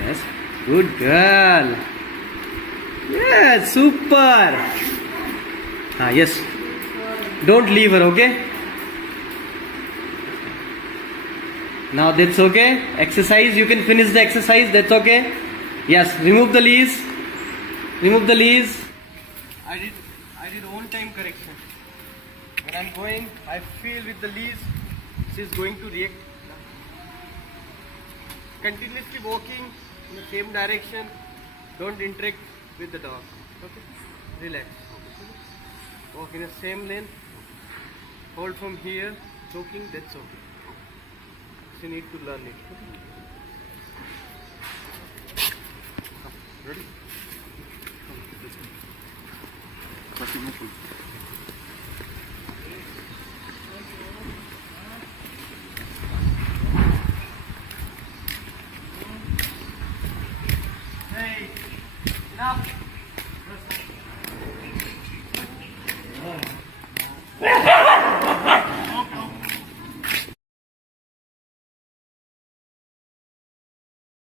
Yes. Good girl. Yes, super. Yes. Don't leave her, okay? Now that's okay. Exercise. You can finish the exercise. That's okay. Yes. Remove the leash. Remove the leash. I did on time correction. When I'm going, I feel with the leash, she's going to react. Continuously walking in the same direction. Don't interact with the dog. Okay? Relax. Walk in the same lane. Hold from here. Choking, that's okay. You need to learn it. Ready? Hey, enough.